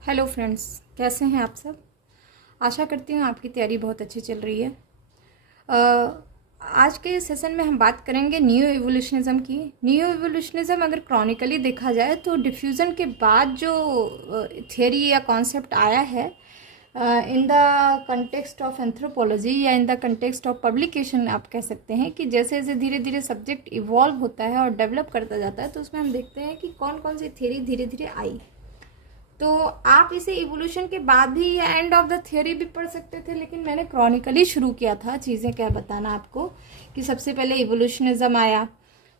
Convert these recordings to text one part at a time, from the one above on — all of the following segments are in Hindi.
हेलो फ्रेंड्स, कैसे हैं आप सब। आशा करती हूँ आपकी तैयारी बहुत अच्छी चल रही है। आज के सेशन में हम बात करेंगे न्यू एवोल्यूशनिज्म की। न्यू एवोल्यूशनिज्म अगर क्रॉनिकली देखा जाए तो डिफ्यूज़न के बाद जो थियोरी या कॉन्सेप्ट आया है in the context of anthropology या in the context of publication, आप कह सकते हैं कि जैसे जैसे धीरे धीरे सब्जेक्ट इवॉल्व होता है और डेवलप करता जाता है तो उसमें हम देखते हैं कि कौन कौन सी थियोरी धीरे धीरे आई। तो आप इसे इवोल्यूशन के बाद भी या एंड ऑफ द थियोरी भी पढ़ सकते थे, लेकिन मैंने क्रॉनिकली शुरू किया था चीज़ें क्या बताना आपको कि सबसे पहले इवोल्यूशनिज्म आया,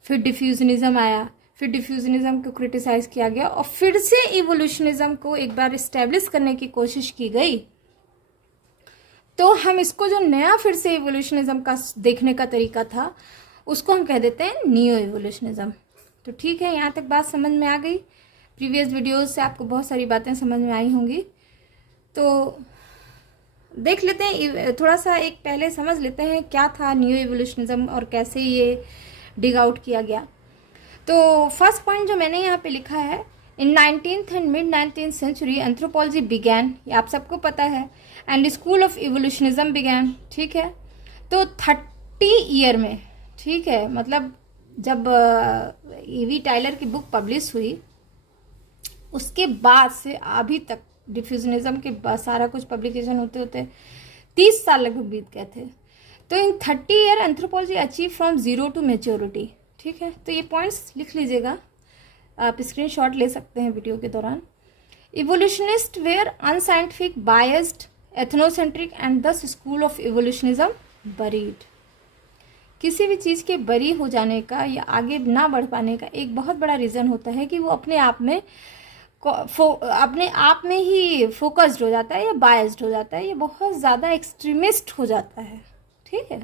फिर डिफ्यूजनिज्म आया, फिर डिफ्यूजनिज्म को क्रिटिसाइज किया गया और फिर से इवोल्यूशनिज्म को एक बार इस्टेब्लिश करने की कोशिश की गई। तो हम इसको जो नया फिर से इवोल्यूशनिज्म का देखने का तरीका था उसको हम कह देते हैं न्यू इवोल्यूशनिज्म। तो ठीक है, यहाँ तक बात समझ में आ गई। प्रीवियस वीडियोस से आपको बहुत सारी बातें समझ में आई होंगी। तो देख लेते हैं, थोड़ा सा एक पहले समझ लेते हैं क्या था न्यू इवोल्यूशनिज्म और कैसे ये डिग आउट किया गया। तो फर्स्ट पॉइंट जो मैंने यहाँ पे लिखा है, in 19th and mid 19th century anthropology began, ये आप सबको पता है, and school of evolutionism began. ठीक है, तो 30 ईयर में, ठीक है, मतलब जब ईवी टाइलर की बुक पब्लिश हुई उसके बाद से अभी तक डिफ्यूजनिज्म के सारा कुछ पब्लिकेशन होते होते 30 साल लगभग बीत गए थे। तो in 30 year anthropology achieve from zero to maturity. ठीक है, तो ये पॉइंट्स लिख लीजिएगा, आप स्क्रीनशॉट ले सकते हैं वीडियो के दौरान। Evolutionist were unscientific, biased, ethnocentric and this school of evolutionism buried. किसी भी चीज़ के बरी हो जाने का या आगे ना बढ़ पाने का एक बहुत बड़ा रीज़न होता है कि वो अपने आप में ही फोकस्ड हो जाता है या बायस्ड हो जाता है, ये बहुत ज़्यादा एक्सट्रीमिस्ट हो जाता है। ठीक है,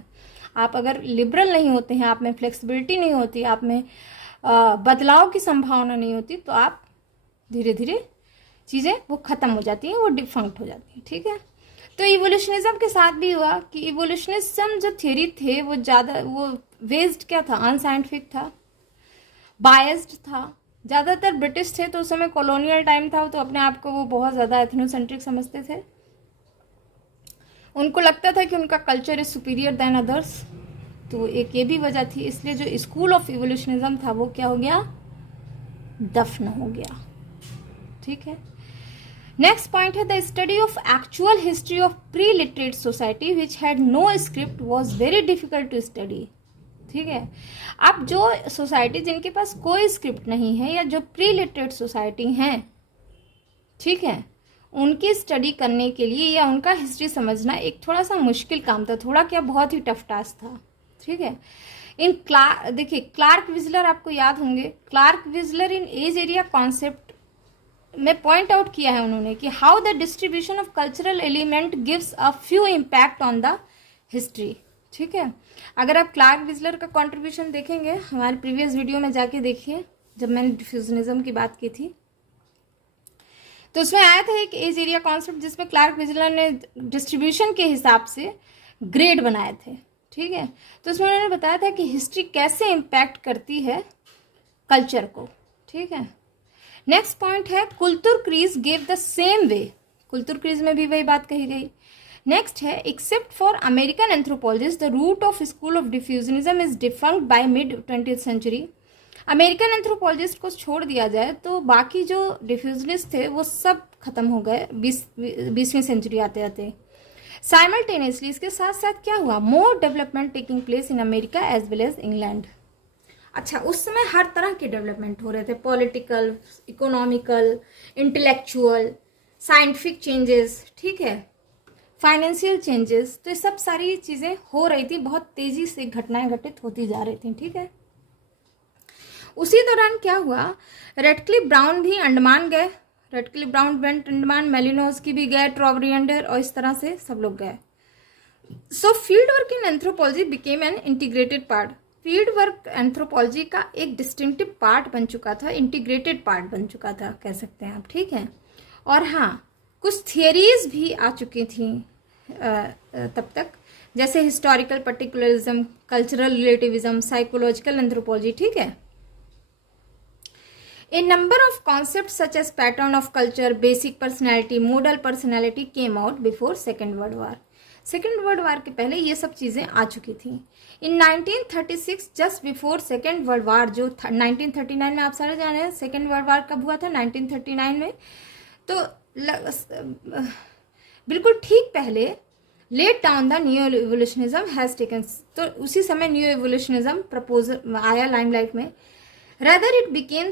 आप अगर लिबरल नहीं होते हैं, आप में फ्लेक्सिबिलिटी नहीं होती, आप में बदलाव की संभावना नहीं होती, तो आप धीरे धीरे चीज़ें वो ख़त्म हो जाती हैं, वो डिफंक्ट हो जाती हैं। ठीक है, तो इवोल्यूशनिज्म के साथ भी हुआ कि इवोल्यूशनिज्म जो थ्योरी थे वो ज़्यादा वो बेस्ड क्या था, अनसाइंटिफिक था, बायस्ड था, ज़्यादातर ब्रिटिश थे, तो उस समय कॉलोनियल टाइम था, तो अपने आप को वो बहुत ज़्यादा एथनोसेंट्रिक समझते थे। उनको लगता था कि उनका culture is superior than others. तो एक ये भी वजह थी, इसलिए जो स्कूल ऑफ इवोल्यूशनिज्म था वो क्या हो गया, दफन हो गया। ठीक है, नेक्स्ट पॉइंट है the study of actual history of preliterate society which had no script was very difficult to study. ठीक है, अब जो सोसाइटी जिनके पास कोई स्क्रिप्ट नहीं है या जो प्री लिटरेट सोसाइटी हैं, ठीक है, उनकी स्टडी करने के लिए या उनका हिस्ट्री समझना एक थोड़ा सा मुश्किल काम था, थोड़ा क्या बहुत ही टफ टास्क था। ठीक है, देखिए क्लार्क विजलर आपको याद होंगे, क्लार्क विजलर इन एज एरिया कॉन्सेप्ट में पॉइंट आउट किया है उन्होंने कि how the distribution of cultural element gives a few impact on the history. ठीक है, अगर आप क्लार्क विजलर का कंट्रीब्यूशन देखेंगे, हमारे प्रीवियस वीडियो में जाके देखिए जब मैंने डिफ्यूजनिज्म की बात की थी, तो उसमें आया था एक एज एरिया कॉन्सेप्ट जिसमें क्लार्क विजलर ने डिस्ट्रीब्यूशन के हिसाब से ग्रेड बनाए थे। ठीक है, तो उसमें उन्होंने बताया था कि हिस्ट्री कैसे इम्पैक्ट करती है कल्चर को। ठीक है, नेक्स्ट पॉइंट है कुलतुर क्रीज गेव द सेम वे, कुलतुर क्रीज में भी वही बात कही गई। नेक्स्ट है except for American anthropologist the root of school of diffusionism is defunct by mid 20th century. American anthropologist को छोड़ दिया जाए तो बाकी जो डिफ्यूजनिस्ट थे वो सब खत्म हो गए 20वीं सेंचुरी आते आते। साइमल्टेनियसली इसके साथ साथ क्या हुआ, more development taking place in America as well as England. अच्छा, उस समय हर तरह के डेवलपमेंट हो रहे थे, political, economical, intellectual, scientific changes, ठीक है, फाइनेंशियल चेंजेस, तो ये सब सारी चीज़ें हो रही थी, बहुत तेज़ी से घटनाएं घटित होती जा रही थी। ठीक है, उसी दौरान क्या हुआ, रेडक्लिफ ब्राउन भी अंडमान गए, Radcliffe Brown went Andaman, Malinowski भी गए, ट्रॉवरियंडर, और इस तरह से सब लोग गए। सो field work in anthropology became an integrated part, field work anthropology का एक डिस्टिंक्टिव पार्ट बन चुका था, इंटीग्रेटेड पार्ट बन चुका था कह सकते हैं आप। ठीक है, और हाँ कुछ थियरीज भी आ चुकी थी तब तक, जैसे historical particularism, cultural relativism, psychological anthropology. ठीक है, A number of concepts such as pattern of culture, basic personality, modal personality came out before Second World War. Second world वार के पहले ये सब चीज़ें आ चुकी थी. इन 1936 जस्ट बिफोर सेकेंड वर्ल्ड वार, जो 1939 में आप सारे जाने हैं सेकेंड वर्ल्ड वार कब हुआ था, 1939 में. तो बिल्कुल ठीक पहले let down the new evolutionism has taken. तो उसी समय न्यू इवोल्यूशनिज्म प्रपोजल आया लाइमलाइट में. रादर इट बिकेम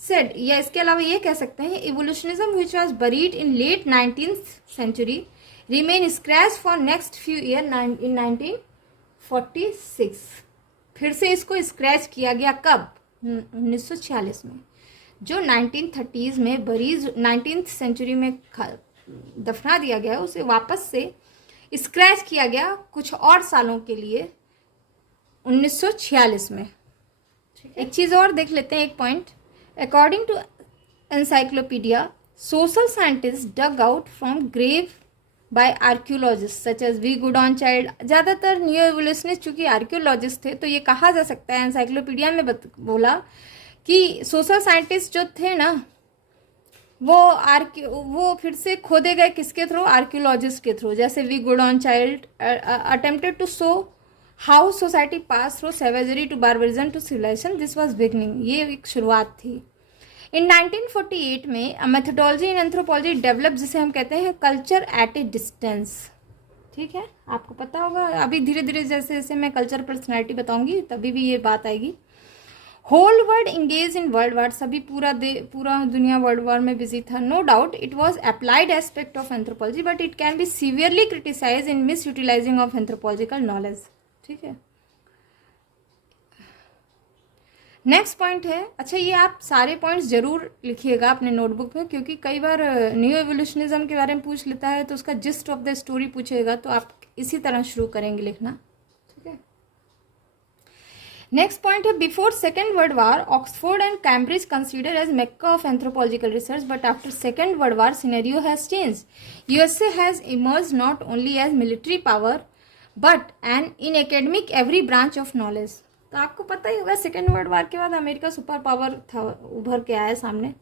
सेड, या इसके अलावा ये कह सकते हैं evolutionism which was buried in late 19th century remain scratch for next few year in 1946. फिर से इसको स्क्रैच किया गया कब, 1946 में. जो 1930s में बरीज 19th century में दफना दिया गया उसे वापस से स्क्रैच किया गया कुछ और सालों के लिए 1946 में. एक चीज़ और देख लेते हैं, एक point. According to encyclopedia, social scientist dug out from grave by archaeologist such as V Gordon Childe. ज़्यादातर न्यू एवोल्यूशनिस्ट चूंकि आर्कियोलॉजिस्ट थे तो ये कहा जा सकता है, एनसाइक्लोपीडिया में बोला कि सोशल साइंटिस्ट जो थे ना वो फिर से खोदे गए किसके थ्रू, आर्कियोलॉजिस्ट के थ्रू. जैसे V Gordon Childe attempted to show how society pass through savagery to barbarism to civilization. This was beginning, ये एक शुरुआत थी. इन 1948 में मेथोडोलॉजी इन एंथ्रोपोलॉजी डेवलप, जिसे हम कहते हैं कल्चर एट ए डिस्टेंस. ठीक है, आपको पता होगा. अभी धीरे धीरे जैसे जैसे मैं कल्चर पर्सनैलिटी बताऊंगी तभी भी ये बात आएगी. Whole world engage in world war, सभी पूरा दुनिया वर्ल्ड वार में बिजी था. No doubt it was applied aspect of anthropology but it can be severely criticize in misutilizing of anthropological knowledge. ठीक है, नेक्स्ट पॉइंट है. अच्छा, ये आप सारे पॉइंट्स जरूर लिखिएगा अपने नोटबुक में, क्योंकि कई बार न्यू एवोल्यूशनिज्म के बारे में पूछ लेता है तो उसका जिस्ट ऑफ द स्टोरी पूछेगा, तो आप इसी तरह शुरू करेंगे लिखना. ठीक है, नेक्स्ट पॉइंट है. Before second world war Oxford and Cambridge consider as Mecca of anthropological research, but after second world war scenario has change. USA has emerge not only as military power but and in academic every branch of knowledge. तो आपको पता ही होगा सेकेंड वर्ल्ड वार के बाद अमेरिका सुपर पावर था, उभर के आया सामने.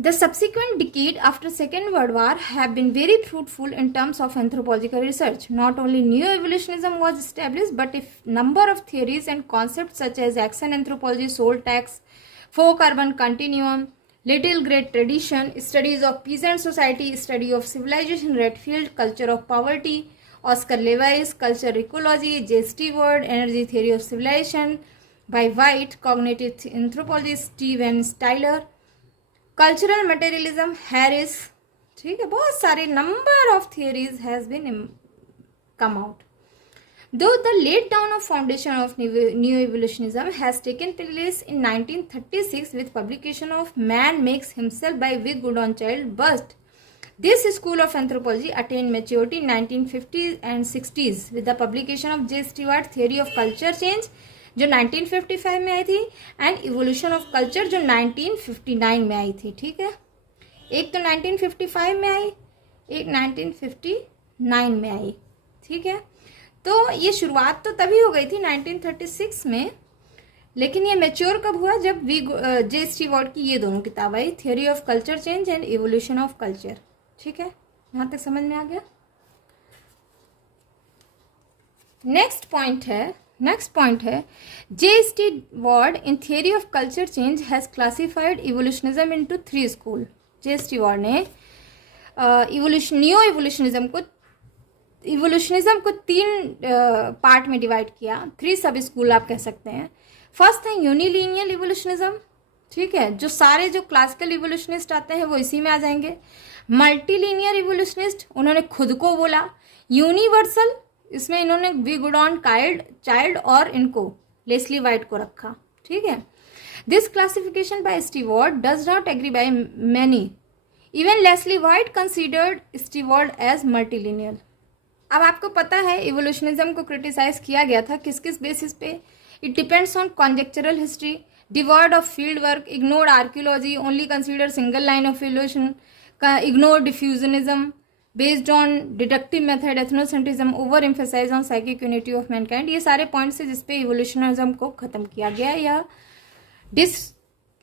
The subsequent decade after second world war have been very fruitful in terms of anthropological research. Not only new evolutionism was established but a number of theories and concept such as action anthropology, Sol Tax, folk urban continuum, little great tradition, studies of peasant society, study of civilization, Redfield, culture of poverty, Oscar Lewis, Culture Ecology, J. Stewart, Energy Theory of Civilization by White, Cognitive Anthropology, Steven Styler, Cultural Materialism, Harris. ठीक है, बहुत सारे number of theories has been come out. Though the laid down of foundation of new evolutionism has taken place in 1936 with publication of Man Makes Himself by V. Goodon Child, but this school of anthropology attained maturity in 1950s and 60s with the publication of J. Stewart Theory of Culture Change जो 1955 में आई थी and Evolution of Culture जो 1959 में आई थी. ठीक है, एक तो 1955 में आई, एक 1959 में आई. ठीक है, तो ये शुरुआत तो तभी हो गई थी 1936 में, लेकिन ये मैच्योर कब हुआ, जब जे स्टीवर्ट की ये दोनों किताब आई, theory of culture change and evolution of culture. ठीक है, यहां तक समझ में आ गया. नेक्स्ट पॉइंट है J Steward in theory of culture change has classified evolutionism into 3 school. J Steward ने न्यू इवोल्यूशनिज्म को 3 पार्ट में डिवाइड किया. 3 सब स्कूल आप कह सकते हैं. फर्स्ट है यूनिलीनियर इवोल्यूशनिज्म. ठीक है, जो सारे जो क्लासिकल इवोल्यूशनिस्ट आते हैं वो इसी में आ जाएंगे. मल्टीलीनियर इवोल्यूशनिस्ट, उन्होंने खुद को बोला. यूनिवर्सल, इसमें इन्होंने वी गुडॉन चाइल्ड और इनको लेस्ली वाइट को रखा. ठीक है, this classification by Steward does not agree by many. Even Leslie White considered Steward as multilinear. अब आपको पता है इवोल्यूशनिज्म को क्रिटिसाइज किया गया था किस किस बेसिस पे. It depends on conjectural history, devoid of field work, ignored archaeology, only consider single line of evolution, ignore diffusionism, based on deductive method, ethnocentrism, over emphasize on psychic unity of mankind. ये सारे पॉइंट्स है जिसपे इवोल्यूशनिज्म को खत्म किया गया या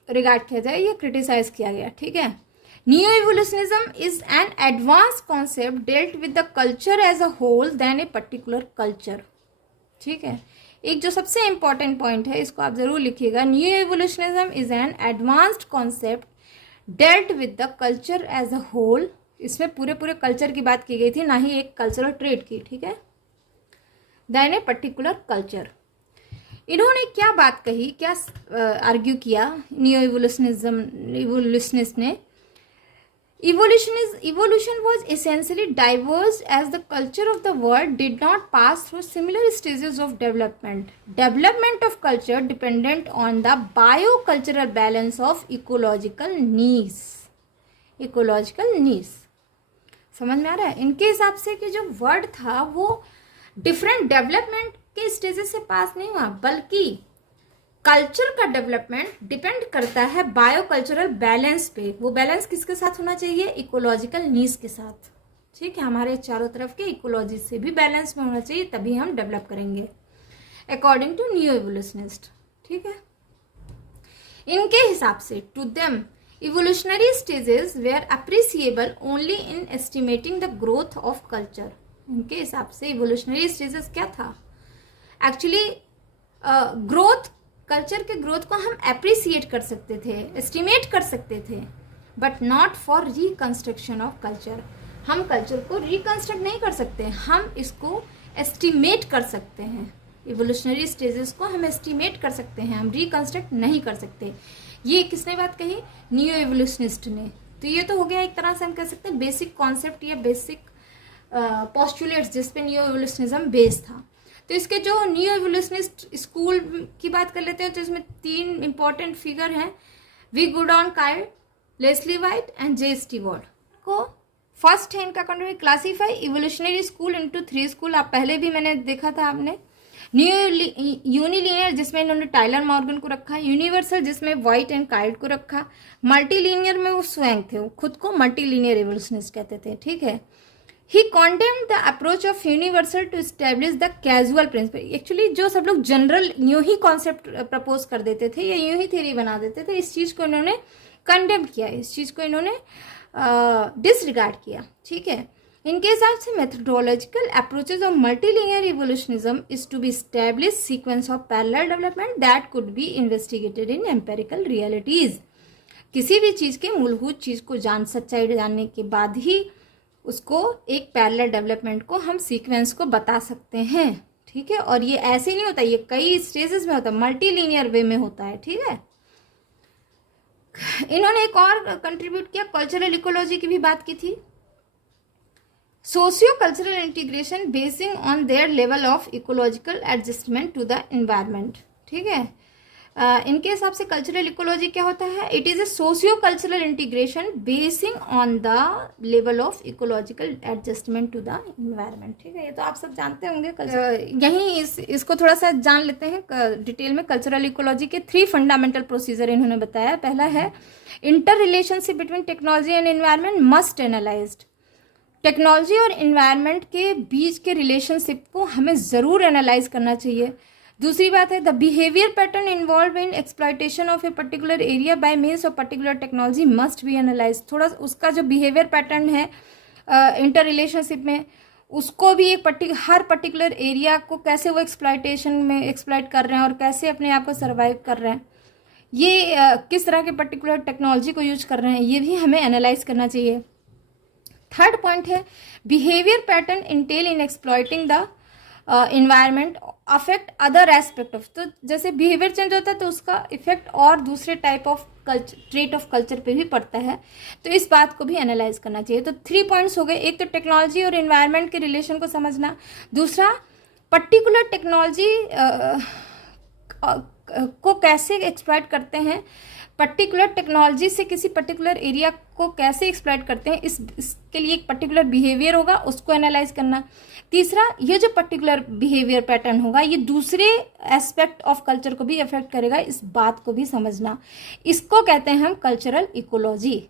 रिगार्ड किया जाए या क्रिटिसाइज किया गया, ठीक है। New evolutionism is an advance concept dealt with the culture as a whole than a particular culture, ठीक है। एक जो सबसे इंपॉर्टेंट पॉइंट है, इसको आप जरूर लिखिएगा, new evolutionism is an advanced concept dealt with the culture as a whole. इसमें पूरे कल्चर की बात की गई थी, ना ही एक कल्चरल ट्रेट की, ठीक है, देन ए पर्टिकुलर कल्चर। इन्होंने क्या बात कही, क्या आर्ग्यू किया न्यू इवोल्यूशनिस्ट ने? Evolution was essentially diverse as the culture of the world did not pass through similar stages of development. Development of culture dependent on the biocultural balance of ecological needs. Ecological needs. समझ में आ रहा है? इनके हिसाब से कि जो वर्ड था वो डिफरेंट डेवलपमेंट के स्टेजेस से पास नहीं हुआ, बल्कि कल्चर का डेवलपमेंट डिपेंड करता है बायोकल्चरल बैलेंस पे। वो बैलेंस किसके साथ होना चाहिए? इकोलॉजिकल नीड्स के साथ, ठीक है। हमारे चारों तरफ के इकोलॉजी से भी बैलेंस में होना चाहिए, तभी हम डेवलप करेंगे, अकॉर्डिंग टू न्यू इवोल्यूशनिस्ट, ठीक है। इनके हिसाब से to them evolutionary stages were appreciable only in estimating the growth of culture. इनके हिसाब से इवोल्यूशनरी स्टेजेस क्या था? एक्चुअली ग्रोथ, कल्चर के ग्रोथ को हम अप्रिसिएट कर सकते थे, एस्टिमेट कर सकते थे, but not for reconstruction of culture. हम कल्चर को रिकंस्ट्रक्ट नहीं कर सकते, हम इसको एस्टिमेट कर सकते हैं। इवोल्यूशनरी स्टेजेस को हम एस्टिमेट कर सकते हैं, हम रिकंस्ट्रक्ट नहीं कर सकते। ये किसने बात कही? न्यू इवोल्यूशनिस्ट ने। तो ये तो हो गया एक तरह से हम कह सकते हैं बेसिक कॉन्सेप्ट या बेसिक पोस्टुलेट्स जिस पे न्यू इवोल्यूशनिज्म बेस था। तो इसके जो न्यू इवोल्यूशनिस्ट स्कूल की बात कर लेते हैं तो इसमें 3 इंपॉर्टेंट फिगर हैं, वी गुडॉन काइल, Leslie White and J Steward को। फर्स्ट है इनका contribute classify evolutionary school into 3 school. आप पहले भी मैंने देखा था आपने। न्यू यूनिलीनियर जिसमें इन्होंने टाइलर मॉर्गन को रखा, यूनिवर्सल जिसमें वाइट एंड काइल्ड को रखा, मल्टीलीनियर में वो स्वैंग थे, वो खुद को मल्टीलीनियर इवोल्यूशनिस्ट कहते थे, ठीक है। He condemned the approach of universal to establish the causal principle. Actually जो सब लोग जनरल यूं ही कॉन्सेप्ट प्रपोज कर देते थे या यूं ही थ्योरी बना देते थे, इस चीज़ को इन्होंने कंडेम किया, इस चीज़ को इन्होंने डिसरिगार्ड किया, ठीक है। इनके हिसाब से methodological approaches of multilinear evolutionism is to be establish sequence of parallel development that could be investigated in empirical realities. किसी भी चीज़ के मूलभूत चीज़ को सच्चाई जानने के बाद ही उसको एक पैरेलल डेवलपमेंट को हम सीक्वेंस को बता सकते हैं, ठीक है। और ये ऐसे नहीं होता, ये कई स्टेजेस में होता है, मल्टीलीनियर वे में होता है, ठीक है। इन्होंने एक और कंट्रीब्यूट किया, कल्चरल इकोलॉजी की भी बात की थी। Socio cultural integration basing on their level of ecological adjustment to the environment, ठीक है। इनके हिसाब से कल्चरल इकोलॉजी क्या होता है? It is a socio cultural integration basing on the level of ecological adjustment to the environment, ठीक है। ये तो आप सब जानते होंगे। यहीं इसको थोड़ा सा जान लेते हैं डिटेल में। कल्चरल इकोलॉजी के 3 फंडामेंटल प्रोसीजर इन्होंने बताया। पहला है inter relationship between technology and environment must analysed. Technology और एनवायरनमेंट के बीच के रिलेशनशिप को हमें ज़रूर एनालाइज करना चाहिए। दूसरी बात है the behaviour pattern involve in exploitation of a particular area bye means of particular technology must be analyse. थोड़ा उसका जो बिहेवियर पैटर्न है इंटर रिलेशनशिप में, उसको भी हर पर्टिकुलर एरिया को कैसे वो एक्सप्लॉयटेशन में एक्सप्लॉयट कर रहे हैं और कैसे अपने आप को सर्वाइव कर रहे हैं, ये किस तरह के पर्टिकुलर टेक्नोलॉजी को यूज कर रहे हैं, ये भी हमें एनालाइज करना चाहिए। थर्ड पॉइंट है behaviour pattern Intel in exploiting the environment affect other aspect of. तो जैसे बिहेवियर चेंज होता है तो उसका इफेक्ट और दूसरे type of trait of culture पे भी पड़ता है, तो इस बात को भी एनालाइज करना चाहिए। तो 3 पॉइंट्स हो गए। एक तो टेक्नोलॉजी और इन्वायरमेंट के रिलेशन को समझना, दूसरा पर्टिकुलर टेक्नोलॉजी को कैसे एक्सप्लॉइट करते हैं, पर्टिकुलर टेक्नोलॉजी से किसी पर्टिकुलर एरिया को कैसे एक्सप्लॉइट करते हैं, इसके लिए एक पर्टिकुलर बिहेवियर होगा, उसको एनालाइज करना। तीसरा, ये जो पर्टिकुलर बिहेवियर पैटर्न होगा ये दूसरे एस्पेक्ट ऑफ कल्चर को भी अफेक्ट करेगा, इस बात को भी समझना, इसको कहते हैं हम कल्चरल इकोलॉजी।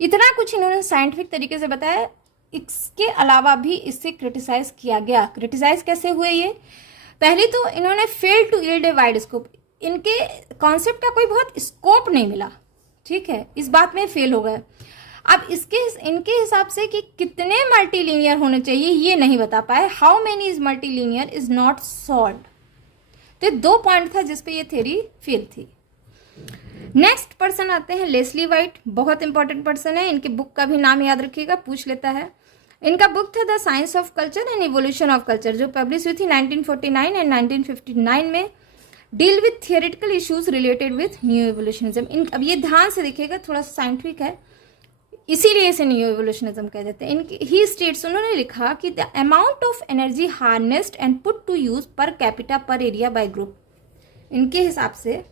इतना कुछ इन्होंने साइंटिफिक तरीके से बताया। इसके अलावा भी इससे क्रिटिसाइज किया गया। क्रिटिसाइज कैसे हुए ये? पहले तो इन्होंने fail to yield a wide scope. इनके कॉन्सेप्ट का कोई बहुत स्कोप नहीं मिला, ठीक है, इस बात में फेल हो गए। अब इनके हिसाब से कि कितने मल्टीलीनियर होने चाहिए ये नहीं बता पाए। How many is multilinear is not solve. तो 2 पॉइंट था जिसपे ये थ्योरी फेल थी। नेक्स्ट पर्सन आते हैं लेस्ली वाइट, बहुत इंपॉर्टेंट पर्सन है, इनके बुक का भी नाम याद रखिएगा, पूछ लेता है। इनका बुक था the science of culture and evolution of culture, जो पब्लिश हुई थी 1949 एंड 1959 में। Deal with theoretical issues related with new evolutionism. अब ये ध्यान से देखिएगा, थोड़ा सा साइंटिफिक है, इसीलिए इसे न्यू एवोल्यूशनिज्म कह देते हैं। ही स्टेट्स, उन्होंने लिखा कि the amount of energy harnessed and put to use per capita per area by group. इनके हिसाब से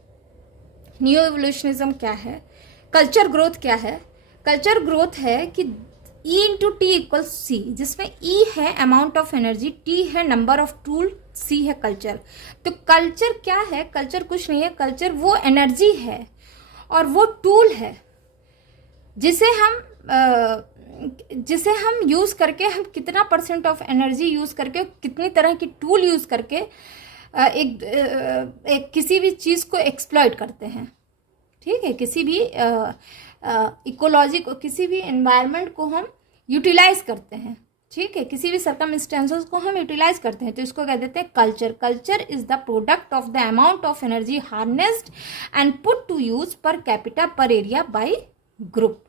न्यू एवोल्यूशनिज्म क्या है, कल्चर ग्रोथ क्या है। कल्चर ग्रोथ है कि E into T equal C, जिसमें E है अमाउंट ऑफ एनर्जी, T है नंबर ऑफ टूल, C है कल्चर। तो कल्चर क्या है, कल्चर कुछ नहीं है, कल्चर वो एनर्जी है और वो टूल है जिसे हम यूज करके, हम कितना परसेंट ऑफ एनर्जी यूज करके, कितनी तरह की टूल यूज करके एक किसी भी चीज को एक्सप्लॉइट करते हैं, ठीक है, किसी भी इकोलॉजी को, किसी भी एनवायरनमेंट को हम यूटिलाइज करते हैं, ठीक है, किसी भी सर्कमस्टेंसेस को हम यूटिलाइज करते हैं, तो इसको कह देते हैं culture. Culture is the product of the amount of energy harnessed and put to use per capita per area by group.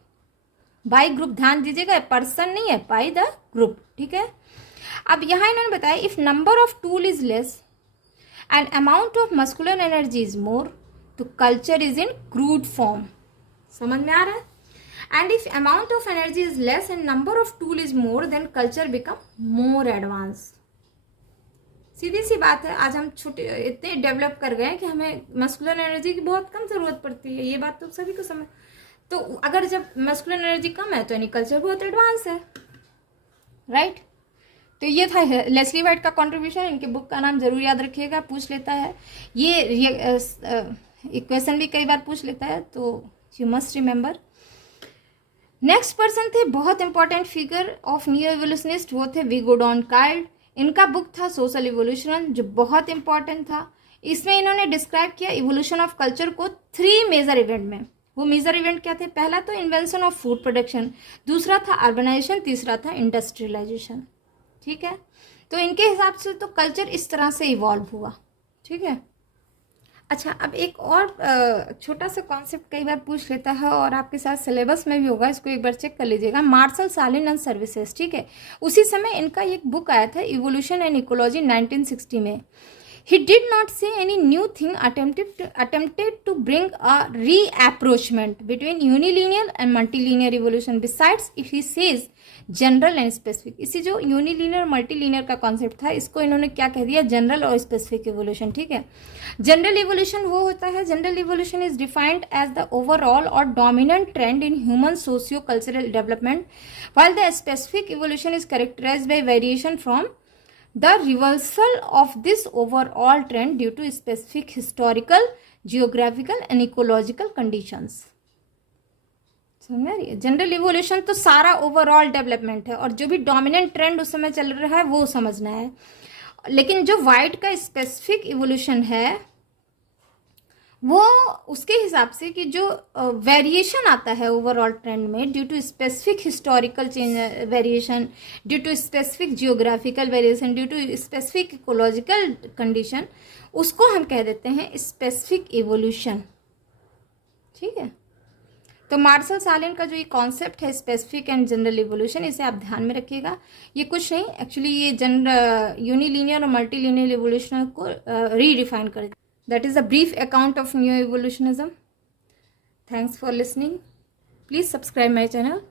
By group ध्यान दीजिएगा, पर्सन नहीं है, बाय द ग्रुप, ठीक है। अब यहाँ इन्होंने बताया if number of tool is less and amount of muscular energy is more, तो culture is in crude form. समझ में आ रहा है? And if amount of energy is less and number of tool is more, then culture become more advance. सीधी सी बात है, आज हम छोटे इतने डेवलप कर गए कि हमें मस्कुलर एनर्जी की बहुत कम जरूरत पड़ती है, ये बात तो सभी को समझ। तो अगर जब मस्कुलर एनर्जी कम है तो यानी कल्चर बहुत एडवांस है, राइट। तो ये था लेस्ली वाइट का कंट्रीब्यूशन। इनके बुक का नाम जरूर याद रखिएगा, पूछ लेता है ये क्वेश्चन भी कई बार पूछ लेता है, तो you must remember. Next person थे बहुत important figure of new evolutionist, वो थे विगोडॉन काइल्ड। इनका बुक था सोशल इवोल्यूशन, जो बहुत इंपॉर्टेंट था। इसमें इन्होंने डिस्क्राइब किया इवोल्यूशन ऑफ कल्चर को 3 मेजर इवेंट में। वो मेजर इवेंट क्या थे? पहला तो इन्वेंशन ऑफ फूड प्रोडक्शन, दूसरा था अर्बनाइजेशन, तीसरा था इंडस्ट्रियलाइजेशन, ठीक है। तो इनके हिसाब से तो कल्चर इस तरह से इवॉल्व हुआ, ठीक है। अच्छा, अब एक और छोटा सा कॉन्सेप्ट कई बार पूछ लेता है और आपके साथ सिलेबस में भी होगा, इसको एक बार चेक कर लीजिएगा। मार्शल सालिन एंड सर्विसेज, ठीक है। उसी समय इनका एक बुक आया था इवोल्यूशन एंड इकोलॉजी 1960 में। He did not say any new thing, attempted to bring a reapproachment between unilinear and multilinear evolution. Besides, if he says general and specific, इसी जो यूनिलीनियर मल्टीलीनियर का कॉन्सेप्ट था, इसको इन्होंने क्या कह दिया? जनरल और स्पेसिफिक इवोल्यूशन, ठीक है। जनरल इवोल्यूशन वो होता है, general evolution is defined as the overall और dominant trend in human socio cultural development, while the specific evolution is characterized by variation from the reversal of this overall trend due to specific historical, geographical and ecological conditions. समझ रही है? जनरल इवोल्यूशन तो सारा ओवरऑल डेवलपमेंट है और जो भी डोमिनेंट ट्रेंड उस समय चल रहा है वो समझना है। लेकिन जो वाइट का स्पेसिफिक इवोल्यूशन है वो उसके हिसाब से कि जो वेरिएशन आता है ओवरऑल ट्रेंड में due to specific historical change variation, due to specific geographical variation, due to specific ecological condition, उसको हम कह देते हैं स्पेसिफिक इवोल्यूशन, ठीक है। तो मार्शल सालिन का जो ये कॉन्सेप्ट है स्पेसिफिक एंड जनरल इवोल्यूशन, इसे आप ध्यान में रखिएगा। ये कुछ नहीं, एक्चुअली ये जनरल यूनिलीनियर और मल्टीलीनियर इवोल्यूशन को रीडिफाइन कर। That is a brief account of new evolutionism. Thanks for listening. Please subscribe my channel.